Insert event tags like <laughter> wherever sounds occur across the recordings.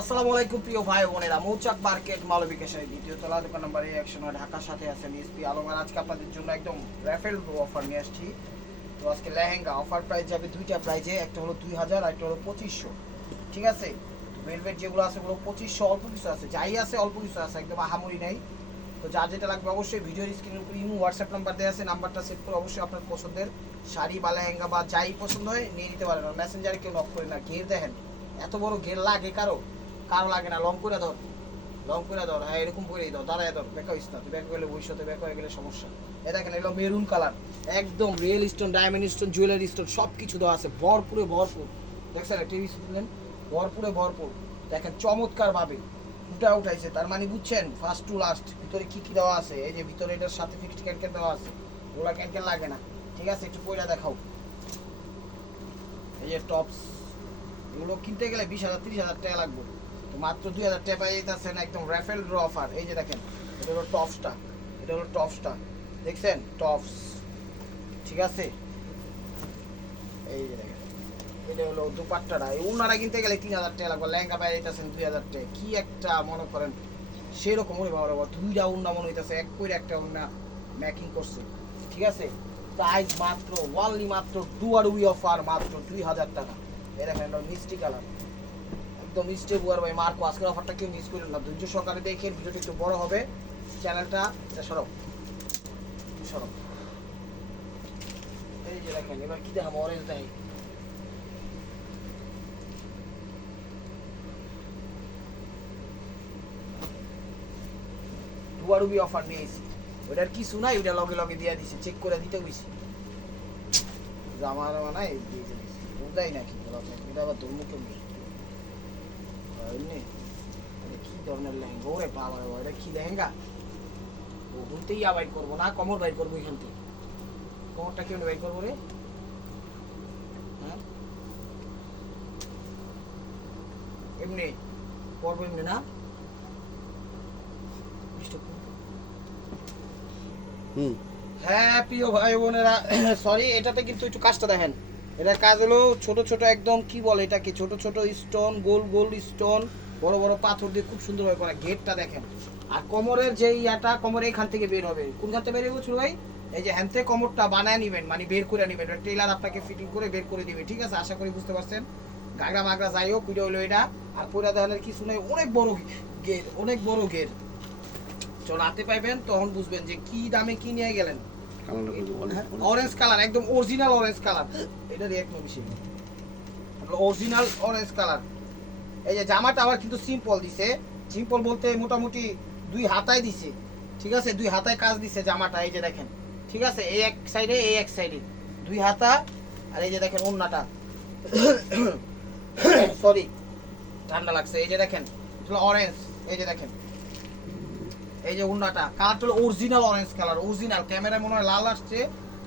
আসসালামু আলাইকুম প্রিয় ভাই বোনেরা, মৌচাক মার্কেট মালবিকেশনের দ্বিতীয় তলা, দোকান নম্বরে একশো নয়, ঢাকার সাথে আছেন এসপি আলম আর আজকে আপনাদের জন্য একদম র্যাফেল অফার নিয়ে আসছি। তো আজকে লেহেঙ্গা অফার প্রাইস যাবে দুইটা প্রাইজে একটা হলো দুই হাজার আর একটা হলো পঁচিশশো। ঠিক আছে? ভেলভেট যেগুলো আছে ওগুলো পঁচিশশো, অল্প কিছু আছে, যাই আছে অল্প কিছু আছে, একদম আহামরি নেই। তো যার যেটা লাগবে অবশ্যই ভিডিওর স্ক্রিনের উপর ইমো হোয়াটসঅ্যাপ নাম্বার দেওয়া আছে নাম্বারটা সেট করে অবশ্যই আপনার পছন্দের শাড়ি বা লেহেঙ্গা বা যাই পছন্দ হয়, নিয়ে নিতে পারেন। মেসেঞ্জারে কেউ নক করে না। ঘের দেখেন, এত বড় ঘের লাগে কারও? কারও লাগে না, লং করে ধর লং করে ধর হ্যাঁ এরকম করেই দাও, দাঁড়ায় ধর বেকা হইস না, তুই বেকা গেলে ভবিষ্যতে বেকা হয়ে গেলে সমস্যা। এ দেখেন, এগুলো মেরুন কালার একদম real stone diamond stone jewellery stone সব কিছু দেওয়া আছে, ভরপুরে ভরপুর। দেখছেন টিভি শুনলেন ভরপুরে ভরপুর। দেখেন, চমৎকার ভাবে উঠা উঠাইছে, তার মানে বুঝছেন ফার্স্ট টু লাস্ট ভিতরে কী কী দেওয়া আছে, এই যে ভিতরে এটার সাথে ফিক্সড ক্যানকেন দেওয়া আছে, ওগুলা ক্যানকেন লাগে না, ঠিক আছে, একটু পয়লা দেখাও। এই যে টপস এগুলো কিনতে গেলে বিশ হাজার, তিরিশ হাজার টাকা লাগবে। মাত্র দুই হাজার টাকা যেতেছেন একদম র্যাফেল ড্র অফার এই যে দেখেন এটা হলো টপসটা এটা হলো টপসটা দেখছেন? টপস ঠিক আছে? এই যে দেখেন এটা হলো দুপাট্টাটা। এই উনারা কিনতে গেলে তিন হাজার টাকা লাগবে। লেহেঙ্গা পাই যেতেছেন দুই হাজার টাকা। কি একটা মনে করেন সেরকম ওরে বাবা বাবা, দুইটা উন্না মনে হইতেছে এক করে একটা উন্না ম্যাকিং করছে। ঠিক আছে? প্রাইস মাত্র ওয়ানলি মাত্র টু আর উই অফার মাত্র দুই হাজার টাকা। এটা মিষ্টি কালার। একদম মিষ্টি বুয়ার ভাই মার্কো। আজকের অফারটা কেউ মিস করলেন না। ধৈর্য সহকারে দেখেন, ভিডিওটা একটু বড় হবে। চ্যানেলটা সরব সরব এই যে দেখেন, এবার কি দেখাবো? অরেঞ্জ দেয় ডুয়ারুবি অফার নিয়েছি। ওটার কিছু নাই ওটা লগে লগে দিয়ে দিছে। চেক করে দিতে হইছে। জামা নাই দিয়ে দিছে। বুঝাই নাকি? আবার ধর্ম কেমনি এমনি কি ধরনের লেহেঙ্গা ওরে বাবা রে এটা কি লেহেঙ্গা ও বলতেই আবাই করব না কমর বাইর করব এখান থেকে কমরটা কেমনি বাইর করব রে হ্যাঁ এমনি করব এমনি না হুম হ্যাঁ প্রিয় ভাই বোনেরা সরি এটাতে কিন্তু একটু কাজটা দেখেন এটার কাজ হলো ছোট ছোট একদম, কি বলে এটাকে? ছোট ছোট স্টোন গোল গোল স্টোন বড় বড় পাথর দিয়ে খুব সুন্দরভাবে করা গেটটা দেখেন। আর কোমরের যে ইয়াটা, কোমর এখান থেকে বের হবে। কোনখান থেকে বের হবে ছোট ভাই? এই যে হ্যান্তে কোমরটা বানায় নেবেন মানে বের করে নেবেন। টেলার আপনাকে ফিটিং করে বের করে দিবে, ঠিক আছে? আশা করি বুঝতে পারছেন? গাগরা মাগরা যাই হোক ভিডিও হলো এটা। আর পুরা ধানের কিছু নেই, অনেক বড় গের অনেক বড় গের চল হাতে পাইবেন, তখন বুঝবেন যে কি দামে কি নিয়ে গেলেন। কালারটা অরেঞ্জ কালার একদম অরিজিনাল অরেঞ্জ কালার। এটা রিয়েক্ট বেশি অরিজিনাল অরেঞ্জ কালার। এই যে জামাটা আবার কিন্তু সিম্পল দিছে। সিম্পল বলতে মোটামুটি দুই হাতায় দিছে। ঠিক আছে? দুই হাতায় কাজ দিছে জামাটা এই যে দেখেন। ঠিক আছে? এই এক সাইডে এই এক সাইডে দুই হাতা আর এই যে দেখেন ওন্নাটা। <coughs> সরি ঠান্ডা লাগছে। এই যে দেখেন অরেঞ্জ এই যে দেখেন। এই যে উন্নাটা কালারটা হলো অরিজিনাল অরেঞ্জ কালার অরিজিনাল ক্যামেরায় মনে হয় লাল আসছে,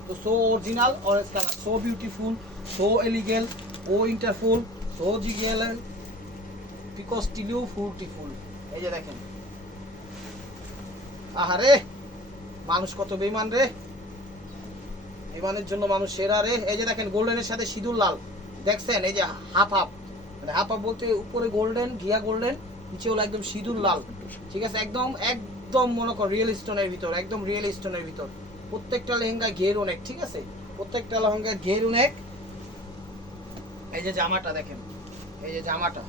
তো so original orange colour so beautiful so elegant ও ইন্টারফুল সো জিগেল বিকজ টিলিও ফুলটিফুল এই যে দেখেন। আহারে, মানুষ কত বেমান রে। বিমানের জন্য মানুষ সেরা রে। এই যে দেখেন গোল্ডেনের সাথে সিঁদুর লাল। দেখছেন? এই যে হাফ হাফ মানে হাফ হাফ বলতে উপরে গোল্ডেন ঘিয়া গোল্ডেন নিচে হলো একদম সিঁদুর লাল। ঠিক আছে? একদম একদম মনে কর রিয়েল স্টোনের ভিতর, একদম রিয়েল স্টোনের ভিতর। প্রত্যেকটা লেহেঙ্গা ঘের অনেক, ঠিক আছে? প্রত্যেকটা লেহেঙ্গা ঘের অনেক। এই যে জামাটা দেখেন, এই যে জামাটা।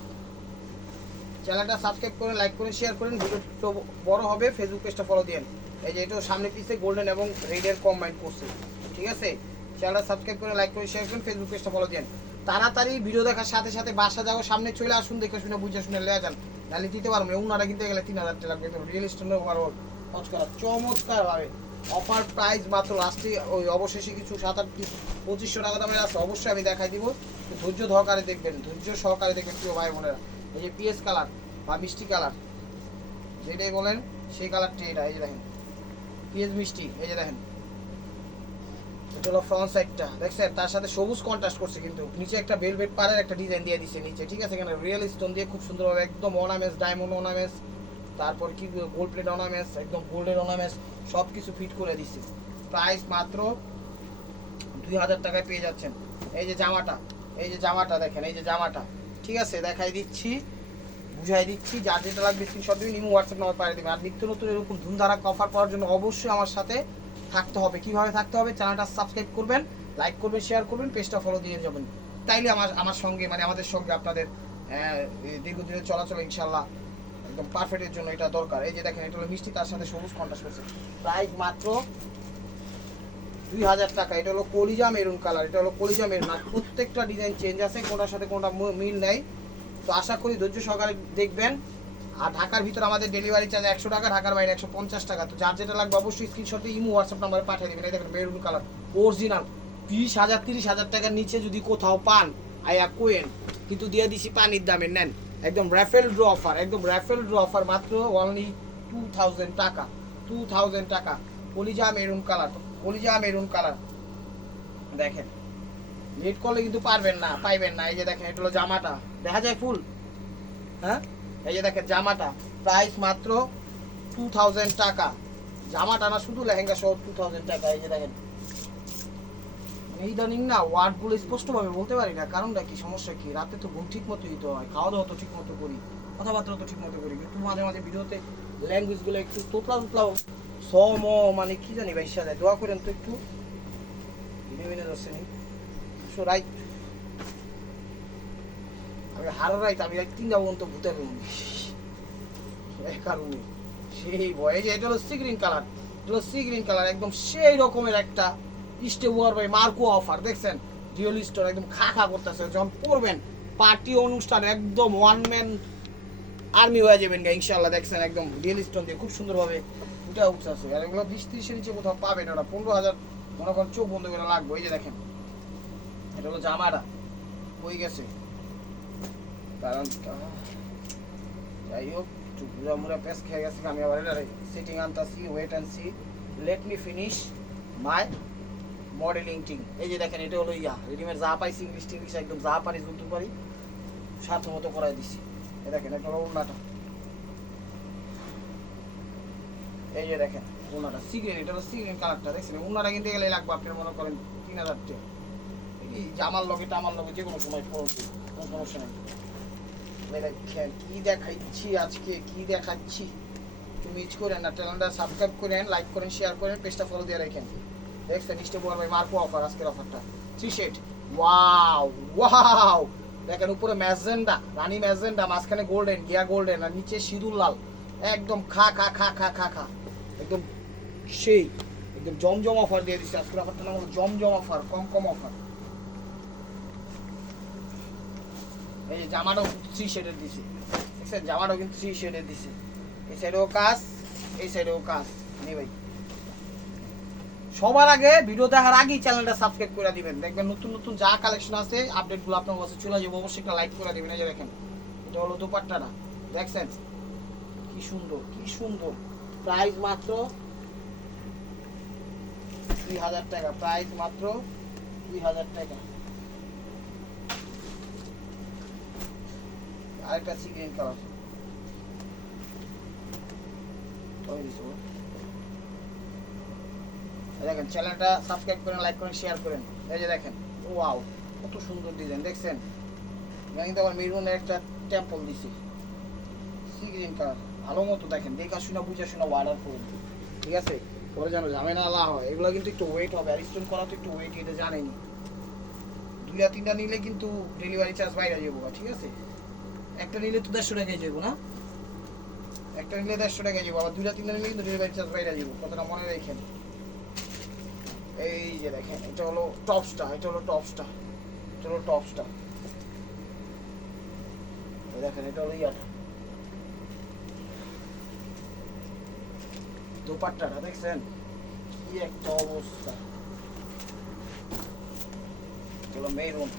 চ্যানেলটা সাবস্ক্রাইব করে লাইক করে শেয়ার করেন। ভিডিওটা বড় হবে ফেসবুক পেজটা ফলো দিন এই যে এটাও সামনে পিছে গোল্ডেন এবং রেডের কম্বাইন করছে, ঠিক আছে? চ্যানেলটা সাবস্ক্রাইব করে লাইক করে শেয়ার করেন ফেসবুক পেজটা ফলো দিন তাড়াতাড়ি ভিডিও দেখার সাথে সাথে বাসা যাও সামনে চলে আসুন, দেখে শুনে, বুঝে শুনে, লেয়া যান। নাহলে দিতে পারব উনারা কিনতে গেলে তিন হাজার টাকা লাগবে রিয়েল স্টোনের ওভারঅল লঞ্চ করা। চমৎকার ভাবে অফার প্রাইস মাত্র লাস্টে ওই অবশেষে কিছু সাত আট পঁচিশশো টাকা দামের আছে। অবশ্যই আমি দেখাই দিব। ধৈর্য সহকারে দেখবেন। ধৈর্য সহকারে দেখবেন প্রিয় ভাই বোনেরা। এই যে পিএস কালার বা মিষ্টি কালার যেটাই বলেন, সেই কালারটি এটা। এই যে দেখেন। পিএস মিষ্টি, এই যে দেখেন। এটা হলো ফ্রন্ট সাইডটা দেখছেন তার সাথে সবুজ কন্ট্রাস্ট করছে কিন্তু। নিচে একটা ভেলভেট পাড়ের একটা ডিজাইন দিয়ে দিছে নিচে, ঠিক আছে? এখানে রিয়েল স্টোন দিয়ে খুব সুন্দরভাবে একদম অর্নামেন্টস ডায়মন্ড অর্নামেন্টস তারপর কি গোল্ড প্লেট অর্নামেন্টস একদম গোল্ডের অর্নামেন্টস সব কিছু ফিট করে দিছে। প্রাইস মাত্র দুই হাজার টাকায় পেয়ে যাচ্ছেন। এই যে জামাটা, এই যে জামাটা দেখেন, এই যে জামাটা, ঠিক আছে? দেখাই দিচ্ছি, বুঝাই দিচ্ছি যার যেটা লাগবে স্ক্রিনশট দিবেন, ইমো হোয়াটসঅ্যাপ নাম্বার পাঠিয়ে দেবেন। আর নিত্য নতুন এরকম ধুমধারা অফার পাওয়ার জন্য অবশ্যই আমার সাথে থাকতে হবে, কীভাবে থাকতে হবে চ্যানেলটা সাবস্ক্রাইব করবেন, লাইক করবেন শেয়ার করবেন পেজটা ফলো দিয়ে যাবেন। তাইলে আমার আমার সঙ্গে মানে আমাদের সঙ্গে আপনাদের দীর্ঘদিনের চলাচল ইনশাল্লাহ একদম পারফেক্টের জন্য এটা দরকার। এই যে দেখেন, এটা হলো মিষ্টি, তার সাথে সবুজ কন্ট্রাস্ট করছে প্রাইস মাত্র দুই হাজার টাকা। এটা হলো কলিজা মেরুন কালার, এটা হলো কলিজা মেরুন। আর প্রত্যেকটা ডিজাইন চেঞ্জ আছে, কোনটার সাথে কোনটা মিল নেই। তো আশা করি ধৈর্য সহকারে দেখবেন। আর ঢাকার ভিতর আমাদের ডেলিভারি চার্জ একশো টাকা, ঢাকার বাইরে একশো পঞ্চাশ টাকা। তো যার যেটা লাগবে অবশ্যই স্ক্রিনশটে ইমো হোয়াটসঅ্যাপ নাম্বারে পাঠিয়ে দেবেন। এই দেখেন মেরুন কালার অরিজিনাল বিশ হাজার, তিরিশ হাজার টাকার নিচে যদি কোথাও পান, আয়া কোয়েন, কিন্তু দিয়ে দিছি পানির দামে, নেন। একদম র্যাফেল ড্র অফার একদম র্যাফেল ড্র অফার মাত্র অনলি টু থাউজেন্ড টাকা। টু থাউজেন্ড টাকা। কলিজা মেরুন কালার কলিজা মেরুন কালার দেখেন লেট করলে কিন্তু পারবেন না, পাইবেন না। এই যে দেখেন, এটা হলো জামাটা। দেখা যায় ফুল হ্যাঁ? এই যে দেখেন জামাটা প্রাইস মাত্র টু থাউজেন্ড টাকা। জামাটা না, শুধু লেহেঙ্গা সহ টু থাউজেন্ড টাকা, এই যে দেখেন। মানে ইদানিং না ওয়ার্ডগুলো স্পষ্টভাবে বলতে পারি না, কারণটা কি, সমস্যা কি? রাতে তো ঘুম ঠিক মতো দিতে হয় খাওয়া দাওয়া তো ঠিক মতো করি কথাবার্তা তো ঠিক মতো করি, কিন্তু মাঝে মাঝে ভিডিওতে ল্যাঙ্গুয়েজগুলো একটু তোতলা তোতলাও স ম মানে কি জানি ভাই সাথে দোয়া করেন তো একটু। ভিডিও ভিডিও যাচ্ছে নি সো রাইট আমি হারা রাইট আমি এক তিনটা পর্যন্ত ভূতে এই কারণে। সেই ভয় যে এটা হলো সি গ্রিন কালার এটা হলো সি গ্রিন কালার একদম সেই রকমের একটা ইস্টে ওয়ার ভাই মার্কো অফার দেখছেন? ডিওল স্টোর একদম খা খা করতেছে, যখন পড়বেন পার্টি অনুষ্ঠান একদম ওয়ান ম্যান আর্মি হয়ে যাবেন গা ইনশাল্লাহ দেখছেন? একদম ডিএল স্টোন দিয়ে খুব সুন্দরভাবে উঠে উঠতেছে। আর এগুলো বিশ ত্রিশের নিচে কোথাও পাবেন ওরা পনেরো হাজার, মনে করেন চোখ বন্ধ করে লাগবে এই যে দেখেন, এটা হলো জামাটা, হয়ে গেছে। কারণ যাই হোক ঘুরা মুরা পেস খেয়ে গেছে, আমি আবার sitting আনতাছি wait and see let me finish my modelling টিং এই যে দেখেন, এটা হলো ইয়া রেডিমেড যা পাইছি ইংলিশ টিংলিশ একদম যা পারি জুলতে পারি সাথে মতো করাই দিছি। এই দেখেন, এটা হলো উন্নাটা এই যে দেখেন উন্নাটা সিগ্রেন এটা হলো সিগ্রেন কালারটা দেখছেন? উন্নাটা কিনতে গেলে লাগবে, আপনার মনে করেন, তিন হাজার টাকা জামার লগে, টামার লগে যে কোনো সময় পড়বে কোনো সমস্যা নেই। দেখেন কি দেখাচ্ছি আজকে, কি দেখাচ্ছি? ইচ করেন না, চ্যানেলটা সাবস্ক্রাইব করেন লাইক করেন শেয়ার করেন পেজটা ফলো দিয়ে রাখেন দেখছেন নিশ্চয় বল ভাই মার্কো অফার আজকের অফারটা থ্রি শেড ওয়াও ওয়াও দেখেন উপরে ম্যাজেন্ডা, রানী ম্যাজেন্ডা, মাঝখানে গোল্ডেন গিয়া গোল্ডেন আর নিচে সিঁদুর লাল। একদম খা খা খা খা খা খা। একদম সেই, একদম জমজম অফার দিয়ে দিচ্ছে। আজকের অফারটা নাম হলো জমজম অফার কম কম অফার এই জামাটাও থ্রি শেডের দিছে। দেখছেন? জামাটাও কিন্তু থ্রি শেডের দিছে। এই সাইডেও কাজ, এই সাইডেও কাজ। নে ভাই। সবার আগে ভিডিও দেখার আগেই চ্যানেলটা সাবস্ক্রাইব করে দিবেন। দেখবেন নতুন নতুন যা কালেকশন আছে আপডেটগুলো আপনার কাছে চলে যাবে অবশ্যই একটা লাইক করে দিবেন। এই যে দেখেন, এটা হলো দুপাট্টাটা দেখছেন? কি সুন্দর কি সুন্দর। প্রাইস মাত্র দুই হাজার টাকা। প্রাইস মাত্র দুই হাজার টাকা। আরেকটা সিগ্রিন কালার দেখেন চ্যানেলটা সাবস্ক্রাইব করেন লাইক করেন শেয়ার করেন। এই যে দেখেন ওয়াও কত সুন্দর ডিজাইন দেখছেন? এখানে কিন্তু আবার মেরুনের একটা টেম্পল দিছি। সি গ্রিন কালার ভালো মতো দেখেন, দেখা শোনা, বুঝে শোনা অর্ডার করুন ঠিক আছে? পরে যেন ঝামেলা না হয়। এগুলো কিন্তু একটু ওয়েট হবে, আর করা তো একটু ওয়েট এটা জানেনি দুইটা, তিনটা নিলে কিন্তু ডেলিভারি চার্জ বাইরে যাব, ঠিক আছে? একটা নিলে তো দেড়শো টাকায় যাব না? একটা নিলে দেড়শো টাকায় যাব আবার দুইটা, তিনটা নিলে কিন্তু ডেলিভারি চার্জ বাইরে যাব কথাটা মনে রাখেন। এই যে দেখেন, এটা হলো টপসটা এটা হলো টপসটা এটা হলো টপসটা দেখেন, এটা হলো ইয়াটা। দোপাট্টাটা দেখছেন? কি একটা অবস্থা। হলো মেরুন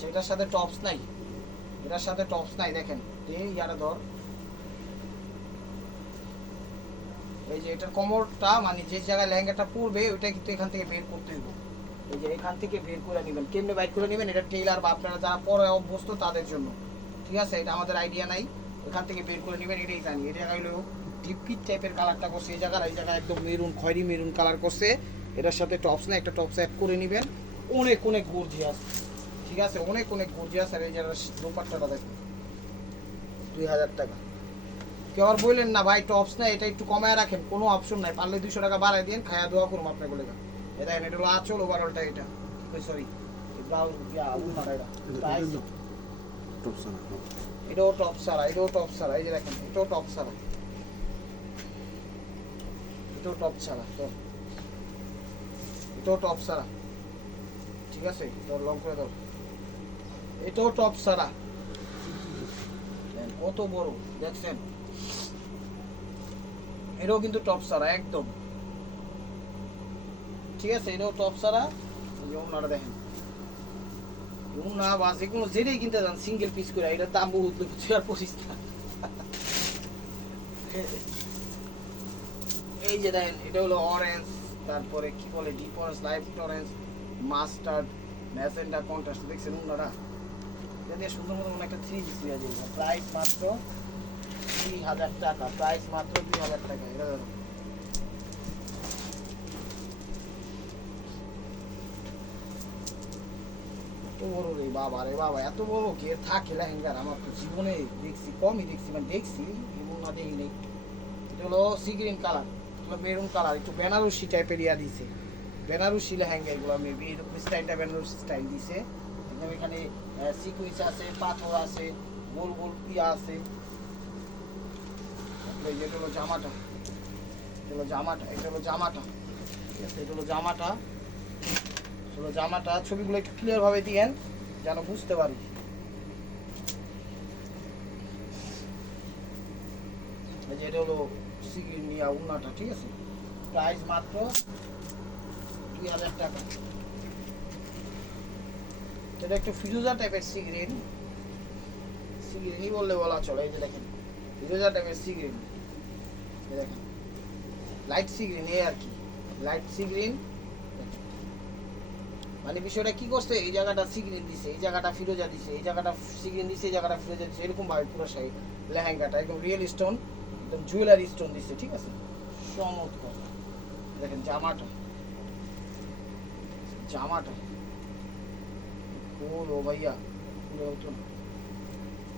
সেটার সাথে টপস নাই। এটার সাথে টপস নাই, দেখেন। ধর। এই যে এটার কোমরটা মানে যে জায়গায় লেহেঙ্গাটা পড়বে ওইটা কিন্তু এখান থেকে বের করতে হইব। এই যে এখান থেকে বের করে নেবেন। কেমনে বাইর করে নেবেন? এটা টেইলার বা আপনারা যারা পরে অভ্যস্ত, তাদের জন্য। ঠিক আছে? এটা আমাদের আইডিয়া নাই। এখান থেকে বের করে নেবেন, এটাই জানি। এটা হলো ডিপ টাইপের কালারটা করছে এই জায়গায় এই জায়গায় একদম মেরুন খয়েরি মেরুন কালার করছে। এটার সাথে টপস না একটা টপস অ্যাড করে নেবেন। অনেক অনেক গর্জি গর্জিয়াস ঠিক আছে? অনেক অনেক গর্জিয়াস আর এই জায়গায় দোপাট্টাটা দেখুন। দুই হাজার টাকা। কেউ আর বললেন না ভাই টপস না এটা একটু কমায় রাখেন। কোনো অপশন নাই। পারলে দুশো টাকা বাড়াই দিন খায়া দোয়া করুন আপনাকে বলে এটা এটা হলো আচল ওভারঅলটা এটা। সরি Price এটাও টপ সারা এটাও টপ সারা এই যে দেখেন এটাও টপ সারা এটাও টপ সারা তো। এটাও টপ সারা ঠিক আছে? তোর লং করে দাও এটাও টপ দেখেন, কত বড় দেখছেন? এটাও কিন্তু টপ সারা একদম। ঠিক আছে? এটাও টপ যে ওনারা দেখেন। না বা যে কোনো যেটাই কিনতে যান সিঙ্গেল পিস করে এটার দাম বহুত আর পঁচিশ এই যে দেখেন, এটা হলো অরেঞ্জ তারপরে কি বলে deep orange light orange mustard magenta contrast দেখছেন ওনারা এটা দিয়ে সুন্দর মতো একটা থ্রি পিস দেওয়া যায় প্রাইস মাত্র দুই হাজার টাকা প্রাইস মাত্র দুই হাজার টাকা, এটা। বড় রে বাবা রে বাবা, এত কে থাকে আমার তো জীবনে দেখছি, কমই দেখছি মানে দেখছি না দেখি নেই। এটা হলো সি গ্রিন কালার হলো মেরুন কালার একটু বেনারসি টাইপের ইয়া দিছে। বেনারসি লেহেঙ্গা এগুলো মেবি এরকম স্টাইলটা বেনারসি স্টাইল দিছে। একদম এখানে সিকুইন্স আছে, পাথর আছে, গোল গোল ইয়া আছে। তারপরে এটা হলো জামাটা। এটা হলো জামাটা, এটা হলো জামাটা। ঠিক আছে, এটা হলো জামাটা। হলো জামাটা। ছবিগুলো একটু ক্লিয়ার ভাবে দিয়েন, যেন বুঝতে পারি। যে এটা হলো সিগিনিয়া উন্নাটা ঠিক আছে? প্রাইস মাত্র দুই হাজার টাকা। এটা একটু ফিরোজা টাইপের সিগ্রিন সিগ্রিনই বললে বলা চলে, এই যে দেখেন, ফিরোজা টাইপের সিগ্রিন দেখেন লাইট সিগ্রিন এই আর কি। লাইট সিগ্রিন মানে বিষয়টা কি করছে, এই জায়গাটা সিগ্রিন দিছে, এই জায়গাটা ফিরোজা দিছে, এই জায়গাটা সিগ্রিন দিছে, এই জায়গাটা ফিরোজা দিছে, এরকম ভাবে পুরো শাড়ি লেহেঙ্গাটা, একদম রিয়েল স্টোন একদম জুয়েলারি স্টোন দিছে, ঠিক আছে? চমৎকার। দেখেন জামাটা। জামাটা। ও ভাইয়া।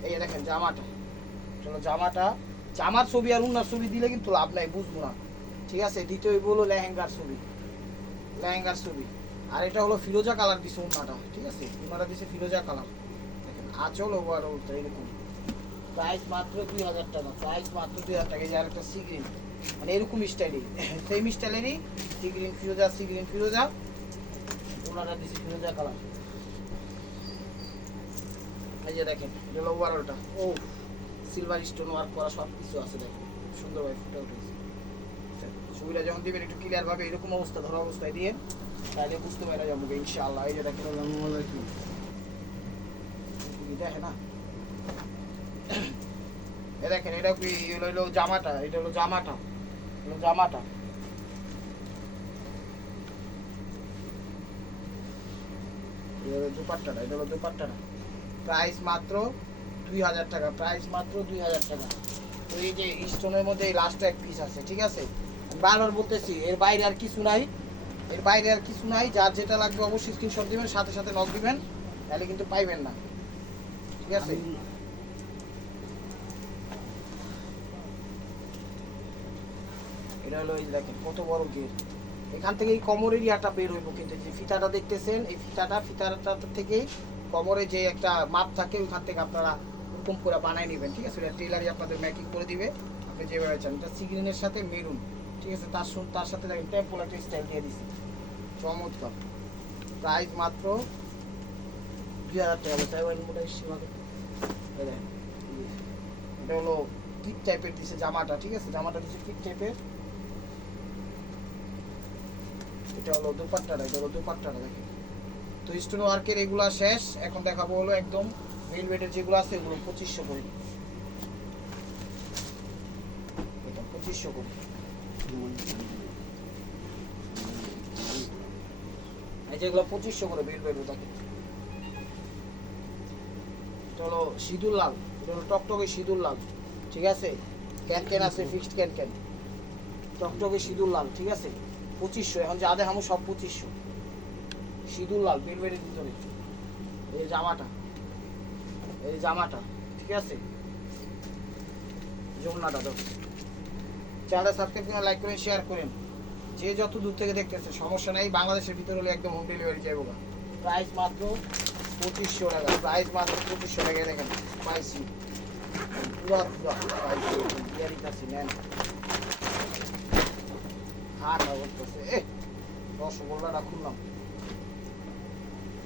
এই দেখেন জামাটা। চলো জামাটা, জামার ছবি আর উনার ছবি দিলে কিন্তু লাভ নাই, বুঝব না। ঠিক আছে দ্বিতীয় বলো লেহেঙ্গার ছবি। লেহেঙ্গার ছবি। আর এটা হলো ফিরোজা কালার দিছে উন্নাটা ঠিক আছে? উন্নাটা দিছে ফিরোজা কালার। দেখেন আচল ওটা এরকম। প্রাইস মাত্র দুই হাজার টাকা প্রাইস মাত্র দুই হাজার টাকা, এই যে আরেকটা সিগ্রিন মানে এরকম স্টাইলই সেম স্টাইলেরই সিগ্রিন ফিরোজা সিগ্রিন ফিরোজা উন্নাটা দিছে ফিরোজা কালার এই যে দেখেন, এটা হলো ওভারঅলটা ও সিলভার স্টোন ওয়ার্ক করা সব কিছু আছে দেখেন। সুন্দরভাবে ফুটে উঠেছে। ছবিটা যখন দিবেন, একটু ক্লিয়ার ভাবে এরকম অবস্থা ধরা অবস্থায় দিয়ে, তাহলে বুঝতে পারা যাবে ইনশাআল্লাহ। এই যে দেখেন দেখে না। এ দেখেন, এটা কি হলো জামাটা, এটা হলো জামাটা হলো জামাটা। দুপাট্টাটা, এটা হলো দুপাট্টাটা। প্রাইস মাত্র দুই হাজার টাকা, প্রাইস মাত্র দুই হাজার টাকা। তো এই যে স্টোনের মধ্যে এই লাস্ট এক পিস আছে, ঠিক আছে? বারবার বলতেছি, এর বাইরে আর কিছু নাই। এর বাইরে আর কিছু নাই, যার যেটা লাগবে অবশ্যই স্ক্রিনশট দিবেন, সাথে সাথে নক দিবেন, তাহলে কিন্তু পাইবেন না। ঠিক আছে? এটা হলো এই দেখেন, কত বড় গেট। এখান থেকে এই কমর এরিয়াটা বের হইব, কিন্তু যে ফিতাটা দেখতেছেন, এই ফিতাটা ফিতাটা থেকেই কমরে যে একটা মাপ থাকে, ওইখান থেকে আপনারা ওরকম করে বানায় নেবেন, ঠিক আছে? এটা টেলারই আপনাদের ম্যাকিং করে দিবে। আপনি যেভাবে চান, এটা সিগ্রিনের সাথে মেরুন, ঠিক আছে? তার তার সাথে দেখেন টেম্পল একটা স্টাইল দিয়ে দিচ্ছে চমৎকার। প্রাইস মাত্র দুই হাজার টাকা। তাই ওই মোটাই সীমা এটা হলো পিক টাইপের দিছে জামাটা, ঠিক আছে? জামাটা দিচ্ছে পিক টাইপের এটা হলো দুপাট্টাটা, এটা হলো দুপাট্টাটা দেখেন। তো স্টোন ওয়ার্কের এগুলা শেষ, এখন দেখাবো হলো একদম ভেলভেটের যেগুলো আছে, এগুলো পঁচিশশো করে। এটা পঁচিশশো করে। যেগুলো পঁচিশশো করে ভেলভেট থাকে এটা হলো সিঁদুর লাল, এটা হলো টকটকে সিঁদুর লাল, ঠিক আছে? ক্যান ক্যান আছে ফিক্সড ক্যান ক্যান টকটকে সিঁদুর লাল, ঠিক আছে? পঁচিশশো, এখন যা দেখামো সব পঁচিশশো। সিঁদুর লাল বেলবেটের ভিতরে। এই জামাটা। এই জামাটা, ঠিক আছে? যমুনাটা দাও চ্যানেলটা সাবস্ক্রাইব করেন লাইক করেন শেয়ার করেন। যে যত দূর থেকে দেখতেছে সমস্যা নেই, বাংলাদেশের ভিতরে হলে একদম হোম ডেলিভারি যাব প্রাইস মাত্র পঁচিশশো টাকা প্রাইস মাত্র পঁচিশশো টাকা দেখেন। পাইছি পুরা পুরা দিতেছি নেন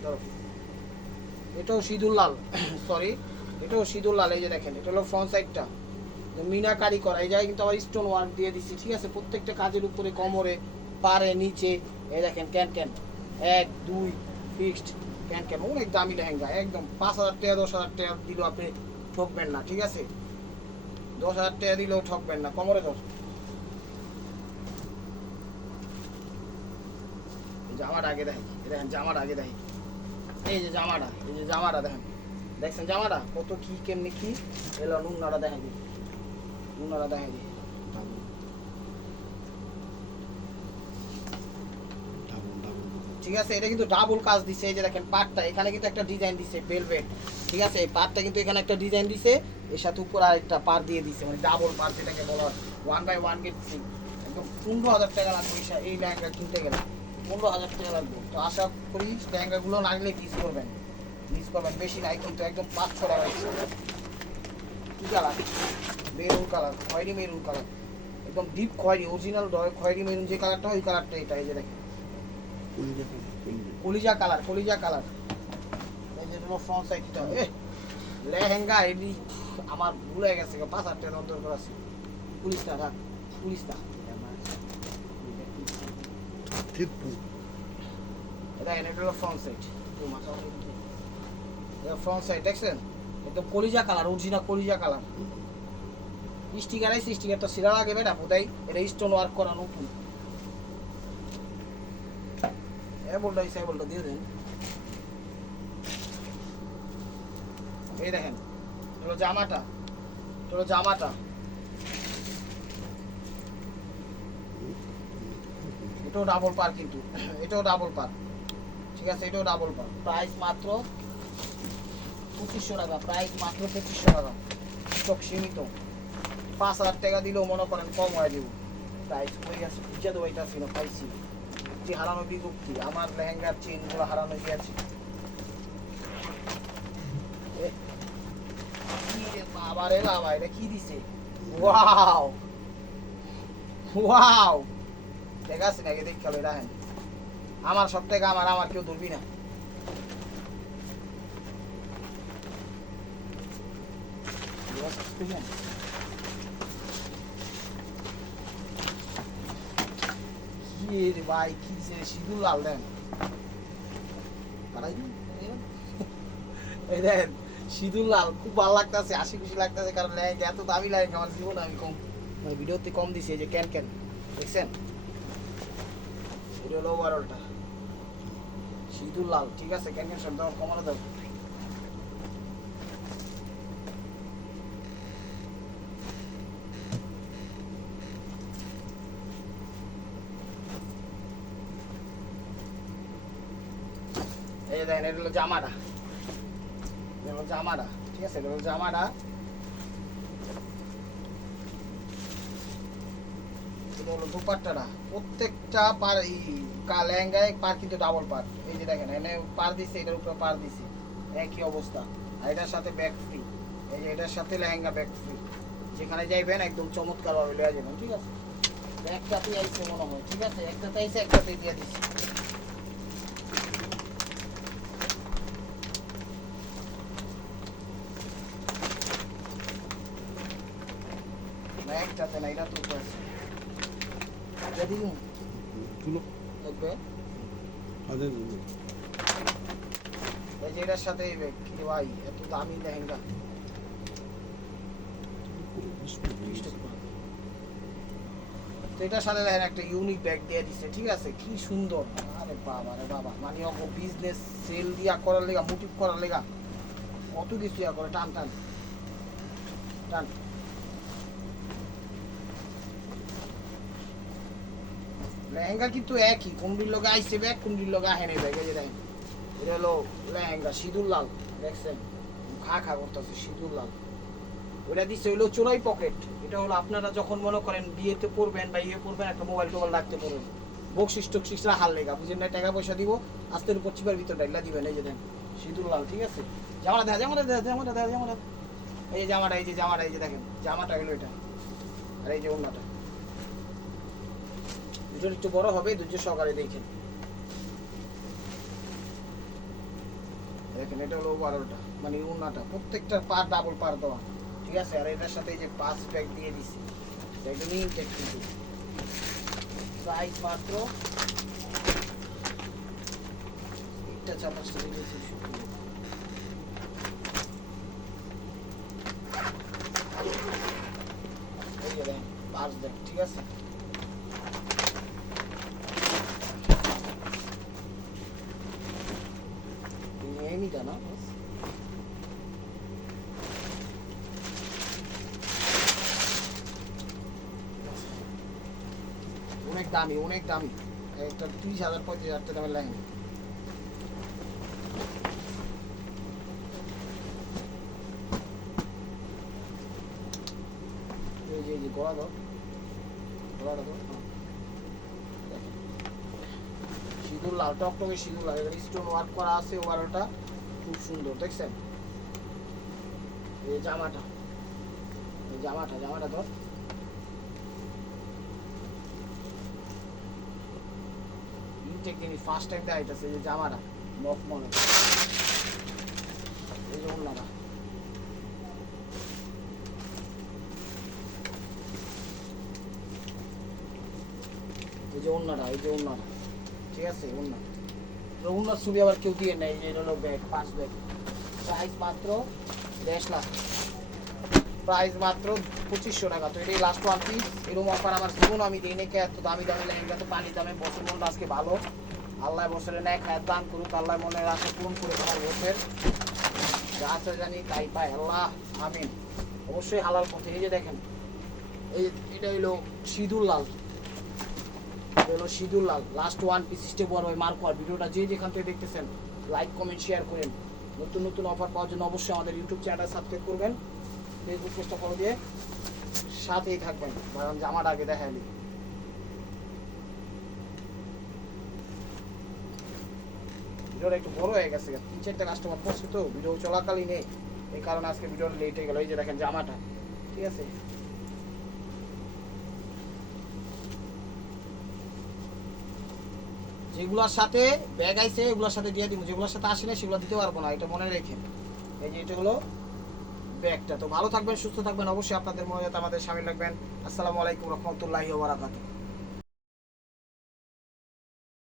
ধরো। এটাও সিঁদুর লাল <coughs> সরি এটাও সিঁদুর লাল, এই যে দেখেন, এটা হলো সাইডটা করা, এই কিন্তু আবার স্টোন দিয়ে দিচ্ছি ঠিক আছে? প্রত্যেকটা কাজের উপরে কোমরে, পারে, নিচে, এই দেখেন, ক্যান ক্যান। এক, দুই ফিক্সড ক্যান ক্যান। অনেক দামি লেহেঙ্গা, একদম। পাঁচ হাজার টাকা, দশ হাজার টাকা দিলেও আপনি, ঠকবেন না, ঠিক আছে? দশ হাজার টাকা দিলেও ঠকবেন না, কোমরে দশ জামাটা আগে দেখেন দেখেন জামাটা আগে দেখেন। এই যে জামাটা, এই যে জামাটা দেখেন। দেখছেন জামাটা? কত কি, কেমনি কি? এলো, নুনাটা দেখা দিই নুনাটা দেখা দিই ঠিক আছে, এটা কিন্তু ডাবল কাজ দিছে, এই যে দেখেন পাটটা। এখানে কিন্তু একটা ডিজাইন দিছে বেলভেট ঠিক আছে, এই পাটটা কিন্তু এখানে একটা ডিজাইন দিছে, এর সাথে উপর আরেকটা পার দিয়ে দিছে মানে ডাবল পার যেটাকে বলা one by one get three একদম পনেরো হাজার টাকা লাগবে, এই লেহেঙ্গা কিনতে গেলে। পনেরো হাজার টাকা লাগবে। তো আশা করি লেহেঙ্গাগুলো না নিলে মিস করবেন। মিস করবেন, বেশি নাই, কিন্তু একদম পাঁচশো টাকা কি কালার মেরুন কালার খয়েরি মেরুন কালার একদম ডিপ খয়েরি অরিজিনাল খয়েরি মেরুন যে কালারটা ওই কালারটা এটা, এই যে দেখেন। কলিজা কালার কলিজা কালার এই যে ফ্রন্ট সাইডটা এ লেহেঙ্গা এডি আমার ভুলে গেছে পাঁচ হাজার টাকা অন্তর করে আছে। পুলিশটা, রাখ, পুলিশটা। দেখেন এটা হলো ফ্রন্ট সাইড ফ্রন্ট সাইড দেখছেন? একদম কলিজা কালার অরিজিনাল কলিজা কালার স্টিকার আছে স্টিকারটা সিরা লাগে বেটা, বোধহয় এটা স্টোন ওয়ার্ক করা নতুন। এ বলটা, এই বলটা দিয়ে দেন। এই দেখেন হলো জামাটা হলো জামাটা। এটাও ডাবল পার কিন্তু। এটাও ডাবল পার। ঠিক আছে এটাও ডাবল পার। প্রাইস মাত্র পঁচিশশো টাকা। প্রাইস মাত্র পঁচিশশো টাকা। স্টক সীমিত। পাঁচ হাজার টাকা দিলেও মনে করেন কম হয়ে দেবো প্রাইস হয়ে গেছে বুঝে দেবো এটা ছিল পাইছি। যে হারানো বিভক্তি আমার লেহেঙ্গার চেনগুলো হারানো গিয়েছে। এ, কি রে বাবা রে বাবা এটা কি দিছে? ওয়াও ওয়াও ঠিক আছে নাকি রাখেন আমার সব থেকে আমার আমার কেউ ধরবি না। কি? সিঁদুর লাল সিঁদুর লাল, খুব ভালো লাগতেছে, হাসি খুশি লাগতেছে, কারণ এত দামি আমার জীবনে আমি কম মানে ভিডিওতে কম দিছি, এই যে ক্যান ক্যান দেখছেন? এটা হলো ওভারঅলটা সিঁদুর লাল, ঠিক আছে? ক্যান সব দাও কমানো দাও। এই দেখেন, এটা হলো জামাটা। এটা হলো জামাটা, ঠিক আছে? এটা হলো জামাটা এটা হলো দুপাট্টাটা। প্রত্যেকটা পার এই লেহেঙ্গায় পার কিন্তু ডাবল পার এই যে দেখেন এখানে পার দিছে, এটার উপরে পার দিছে। একই অবস্থা। আর এটার সাথে ব্যাক ফ্রি এই যে এটার সাথে লেহেঙ্গা ব্যাক ফ্রি যেখানে যাইবেন একদম চমৎকার ভাবে লয়ে যাবেন, ঠিক আছে? একটাতেই আইছে মনে হয়, ঠিক আছে? একটাতে আইছে একটাতেই দিয়ে দিচ্ছি একটাতে না এটা তো দিন এই যে এটার সাথে এই ব্যাগ কি ভাই এত দামি লেহেঙ্গা। তো এটার সাথে দেখেন একটা ইউনিক ব্যাগ দিয়ে দিছে ঠিক আছে? কি সুন্দর। আরে বাবা রে বাবা। মানে অগো বিজনেস সেল দিয়া করার লেগা মোটিভ করার লেগা। কত কিছু ইয়া করে টান টান। টান। লেহেঙ্গা কিন্তু একই কুন্ডির লগে আইসে ব্যাগ কুন্ডির লগে আহে নেই ব্যাগ এই দেখেন এটা হলো লেহেঙ্গা, সিঁদুর লাল, দেখছেন? খা খা করতেছে, সিঁদুর লাল। ওটা দিচ্ছে হলো চোরাই পকেট। এটা হলো আপনারা যখন মনে করেন বিয়েতে পড়বেন বা ইয়ে পড়বেন একটা মোবাইল টোবাইল রাখতে পারবেন। বকশিস টকশিস রাখার লেগা, বুঝেন না টাকা পয়সা দিব, আস্তের উপর চিপার ভিতর ডাইলা দিবেন, এই যে দেন, সিঁদুর লাল, ঠিক আছে? জামাটা দেখা জামাটা দেখা জামাটা দেখা জামাটা এই যে জামাটা, এই যে জামাটা, এই যে দেখেন, জামাটা হলো এটা। আর এই যে অন্যটা দুজন একটু বড় হবে, দুজন সহকারে দেখেন দেখেন, এটা হলো বারোটা মানে উন্নাটা, প্রত্যেকটা পার ডাবল পার দেওয়া। ঠিক আছে? আর এটার সাথে যে পাঁচ ব্যাগ দিয়ে দিছি একদম ইনটেক প্রাইস মাত্র একটা চামচটা দিয়েছি শুকিয়ে এই যে দেখেন, পাঁচ ব্যাগ ঠিক আছে? নিয়ে অনেক দামি অনেক দামি একটা তিরিশ হাজার পঁয়ত্রিশ হাজার টাকা দামের লেহেঙ্গা এই যে গলা দাও গলাটা দাও। সিঁদুর লাল টকটকে সিঁদুর লাল স্টোন ওয়ার্ক করা আছে ওভারটা খুব সুন্দর, দেখছেন? এই জামাটা এই জামাটা জামাটা ধর। ফার্স্ট এই জামাটা এই যে অন্যটা যে অন্যটা এই যে অন্যটা ঠিক আছে অন্য রঘুনাথ ছবি আবার কেউ দিয়ে নেই এটা হলো ব্যাগ পাঁচ ব্যাগ প্রাইস মাত্র দেড় লাখ। প্রাইস মাত্র পঁচিশশো টাকা। তো এটাই লাস্ট ওয়ান পিস এরকম অফার আমার জীবন, আমি দিই নাকি এত দামি দামি লেহেঙ্গা তো পানি দামে বছর মনটা আজকে ভালো। আল্লাহ বছরে নেয় খায় দান করুক, আল্লাহ মনের আশা পূরণ করে আমার বছর। যা আছে জানি তাই পাই আল্লাহ, আমিন। অবশ্যই হালাল পথে। এই যে দেখেন, এই এটা হইল সিঁদুর লাল। হলো লাল। লাস্ট ওয়ান পিস ভিডিওটা যে যেখান থেকে দেখতেছেন লাইক কমেন্ট শেয়ার করেন। নতুন নতুন অফার পাওয়ার জন্য অবশ্যই আমাদের ইউটিউব চ্যানেল সাবস্ক্রাইব করবেন। ফেসবুক পেজটা ফলো দিয়ে সাথেই থাকবেন। কারণ জামাটা আগে দেখাইলি ভিডিওটা একটু বড় হয়ে গেছে। তিন চারটা কাস্টমার পড়ছে তো, ভিডিও চলাকালীনে এই কারণে আজকে ভিডিওটা লেট হয়ে গেল। এই যে দেখেন জামাটা। ঠিক আছে? যেগুলোর সাথে ব্যাগ আইছে এগুলোর সাথে দিয়ে দিব। যেগুলোর সাথে আসে না সেগুলো দিতে পারব না, এটা মনে রেখেন এই যে এটা হলো ব্যাগটা তো ভালো থাকবেন, সুস্থ থাকবেন। অবশ্যই আপনাদের মনে আমাদের সামিল রাখবেন। আসসালামু আলাইকুম রহমতুল্লাহি ওবরাকাতুহ বারাকাতুহু।